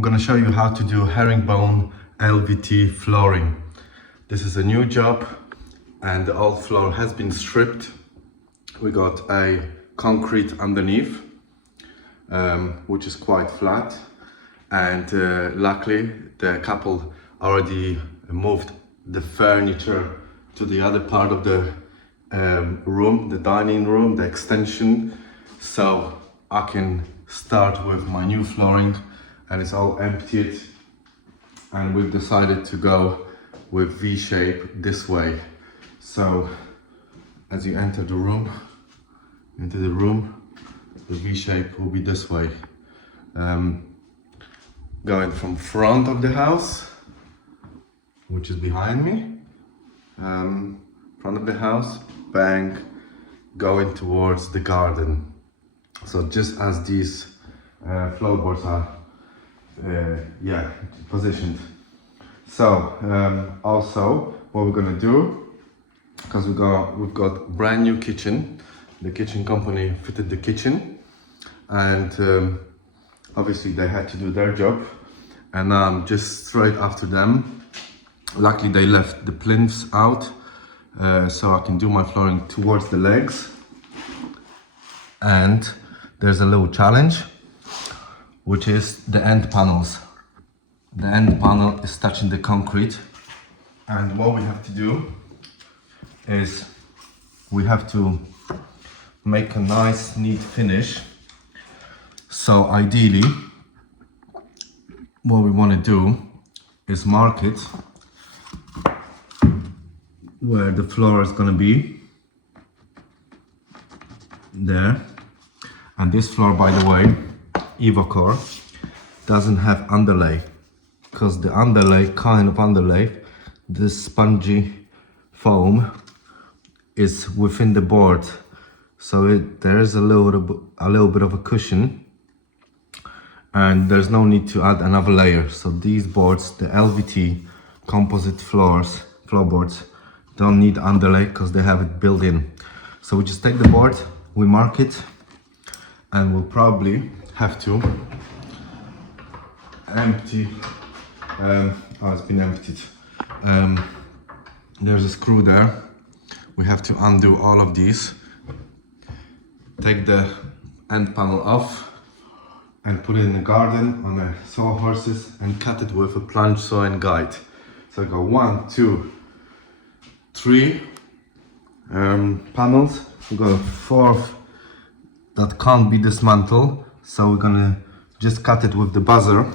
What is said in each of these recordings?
I'm gonna show you how to do herringbone LVT flooring. This is a new job and the old floor has been stripped. We got a concrete underneath, which is quite flat, and luckily the couple already moved the furniture to the other part of the room, the dining room, the extension, so I can start with my new flooring, and it's all emptied, and we've decided to go with V-shape this way. So as you enter the room, the V-shape will be this way, going from front of the house, which is behind me, front of the house, bang, going towards the garden. So just as these floorboards are positioned. So also what we're gonna do, because we've got brand new kitchen. The kitchen company fitted the kitchen, and obviously they had to do their job, and I'm just straight after them. Luckily they left the plinths out, so I can do my flooring towards the legs. And there's a little challenge, which is the end panels. The end panel is touching the concrete, and what we have to do is we have to make a nice neat finish. So ideally what we want to do is mark it where the floor is going to be there. And this floor, by the way, EvoCore, doesn't have underlay, because the underlay, this spongy foam is within the board, so there is a little bit of a cushion, and there's no need to add another layer. So these boards, the LVT composite floorboards, don't need underlay because they have it built in. So we just take the board, we mark it, and we'll probably have to empty. It's been emptied. There's a screw there. We have to undo all of these, take the end panel off, and put it in the garden on a sawhorses and cut it with a plunge saw and guide. So I go 1, 2, 3 panels. We got a fourth that can't be dismantled, so we're gonna just cut it with the buzzer.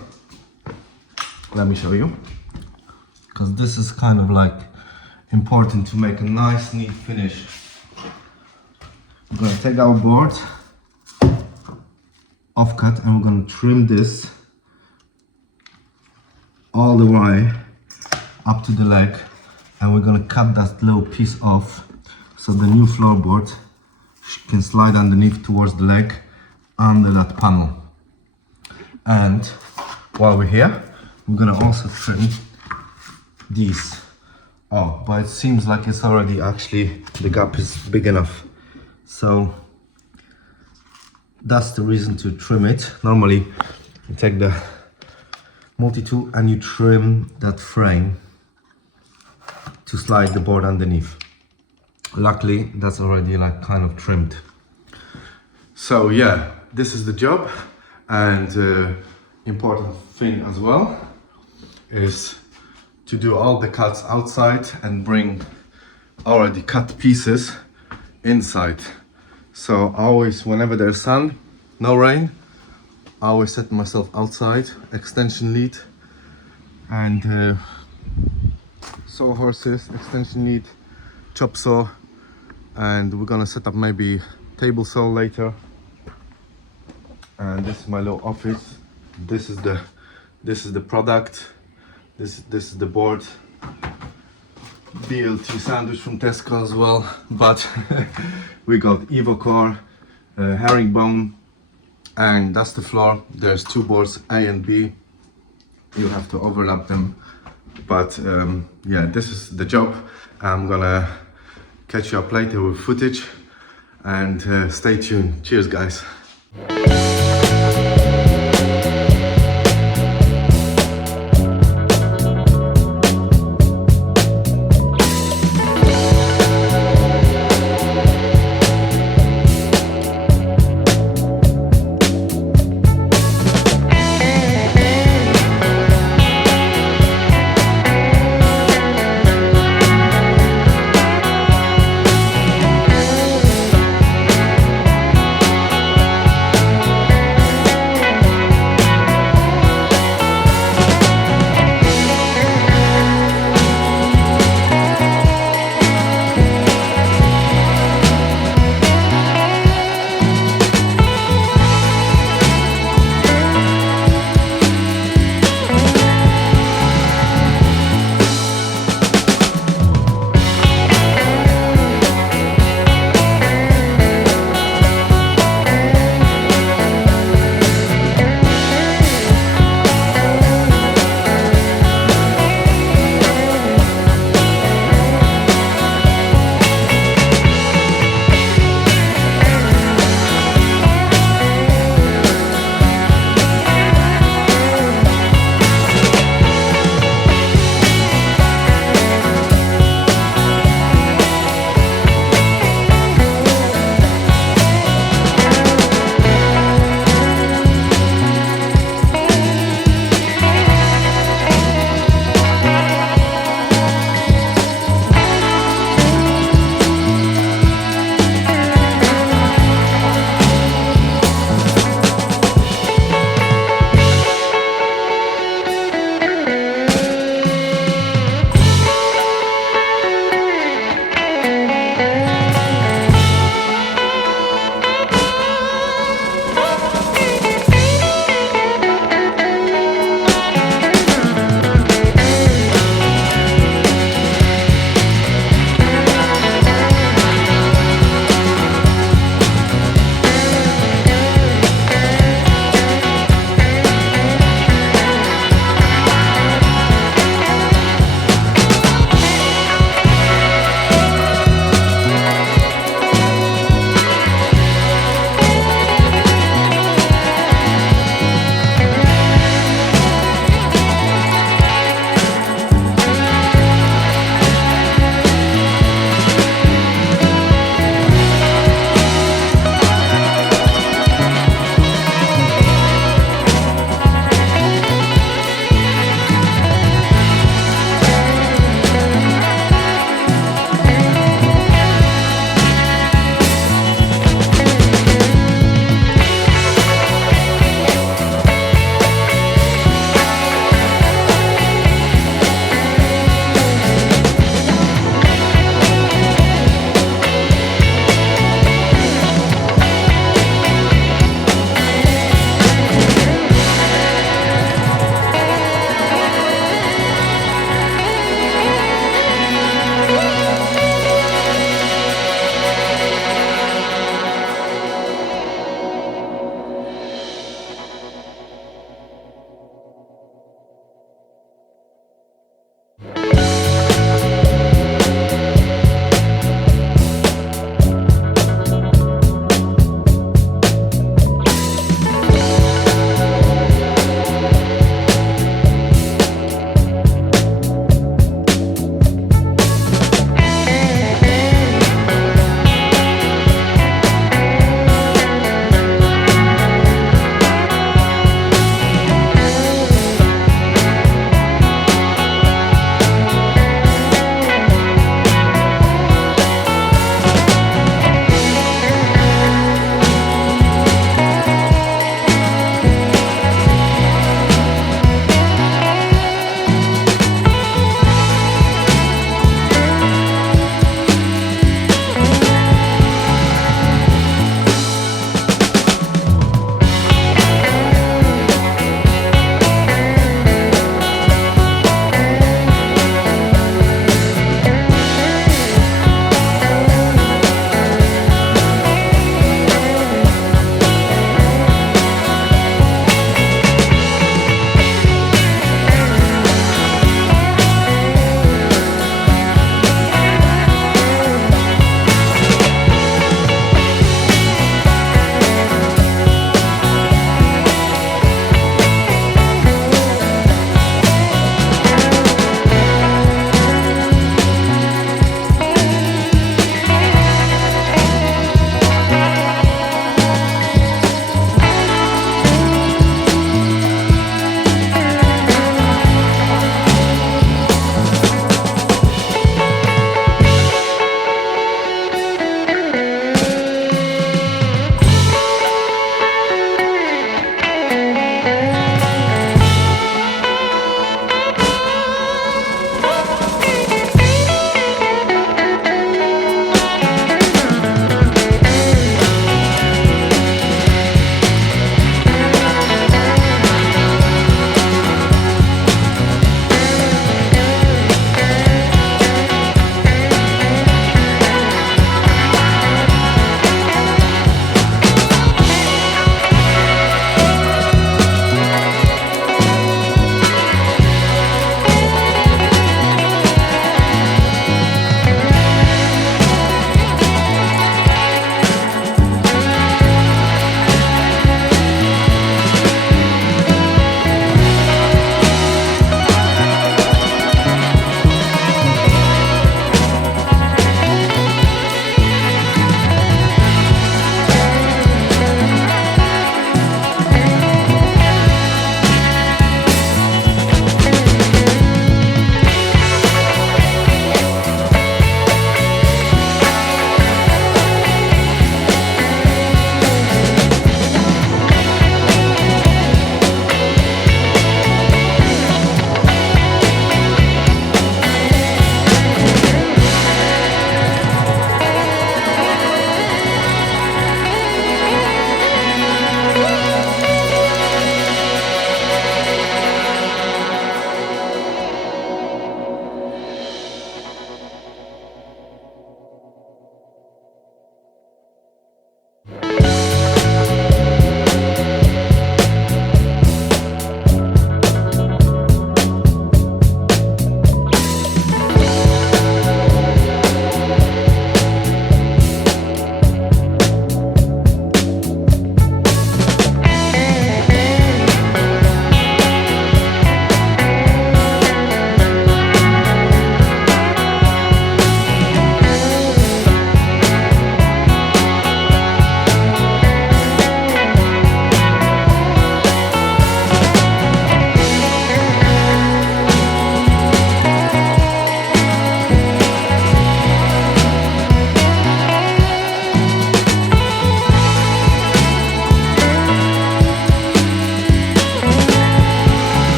Let me show you, because this is kind of like important to make a nice neat finish. We're gonna take our board off cut, and we're gonna trim this all the way up to the leg, and we're gonna cut that little piece off so the new floorboard can slide underneath towards the leg under that panel. And while we're here, we're gonna also trim these. Oh, but it seems like it's already actually, the gap is big enough. So that's the reason to trim it. Normally you take the multi-tool and you trim that frame to slide the board underneath. Luckily that's already like kind of trimmed. So yeah, this is the job. And important thing as well is to do all the cuts outside and bring already cut pieces inside. So always, whenever there's sun, no rain, I always set myself outside, extension lead, and sawhorses, extension lead, chop saw, and we're gonna set up maybe table saw later. And this is my little office. This is the product. This is the board. BLT sandwich from Tesco as well. But we got EvoCore, herringbone, and that's the floor. There's two boards, A and B. You have to overlap them. But yeah, this is the job. I'm gonna catch you up later with footage, and stay tuned. Cheers, guys.